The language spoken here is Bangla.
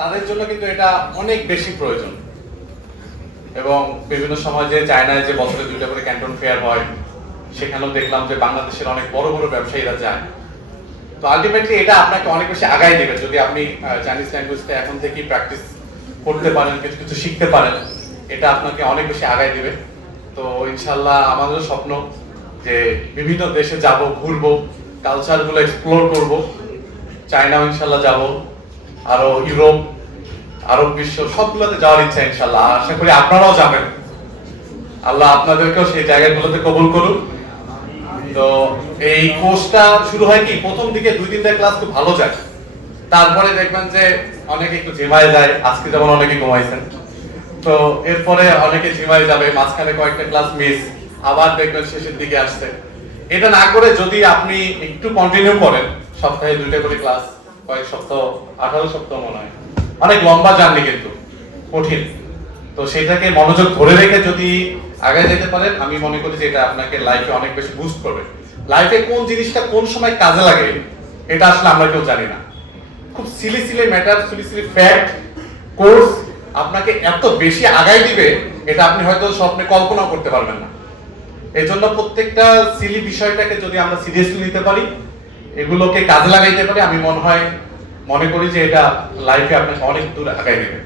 তাদের জন্য কিন্তু এটা অনেক বেশি প্রয়োজন। এবং বিভিন্ন সময় যে চায়নায় যে বছরে 2টা করে ক্যান্টন ফেয়ার হয়, সেখানেও দেখলাম যে বাংলাদেশের অনেক বড় বড় ব্যবসায়ীরা যায়। তো আলটিমেটলি এটা আপনাকে অনেক বেশি আগায় দেবে যদি আপনি চাইনিজ ল্যাঙ্গুয়েজটা এখন থেকেই প্র্যাকটিস করতে পারেন, কিছু কিছু শিখতে পারেন। এটা আপনাকে অনেক বেশি আগায় দেবে। তো ইনশাল্লাহ আমাদেরও স্বপ্ন যে বিভিন্ন দেশে যাব, ঘুরবো, কালচারগুলো এক্সপ্লোর করব। চায়নাও ইনশাল্লাহ যাব, আরো ইউরোপ, আরব বিশ্ব সবগুলোতে যাওয়ার ইচ্ছা ইনশাল্লাহ। আশা করি আপনারাও যাবেন। আল্লাহ আপনাদেরকেও সেই জায়গাগুলোতে কবুল করুন। তো এই কোর্সটা শুরু হয় কি প্রথম দিকে 2-3টা ক্লাস খুব ভালো যায়, তারপরে দেখবেন যে অনেকে একটু ঝিমায় যায়, আজকে যেমন অনেকে ঘুমাইছেন। তো এরপরে অনেকে ঝিমায় যাবে, মাঝখানে কয়েকটা ক্লাস মিস, আবার দেখবেন শেষের দিকে আসছে। এটা না করে যদি আপনি একটু কন্টিনিউ করেন, সপ্তাহে 2টা করে ক্লাস, কয়েক সপ্তাহ, 18 সপ্তাহ মনে হয়, অনেক লম্বা জার্নি কিন্তু কঠিন। তো সেটাকে মনোযোগ ধরে রেখে যদি আগে যেতে পারেন, আমি মনে করি যে এটা আপনাকে লাইফে অনেক বেশি বুস্ট করবে। লাইফে কোন জিনিসটা কোন সময় কাজে লাগে এটা আসলে আমরা কেউ জানি না। খুব silly silly matter, silly silly fact, course আপনাকে এত বেশি আগায় দিবে, এটা আপনি হয়তো স্বপ্নে কল্পনাও করতে পারবেন না। এই জন্য প্রত্যেকটা সিলি বিষয়টাকে যদি আমরা সিরিয়াসলি নিতে পারি, এগুলোকে কাজে লাগাইতে পারি, আমি মনে করি যে এটা লাইফে আপনাকে অনেক দূর আগায় দেবে।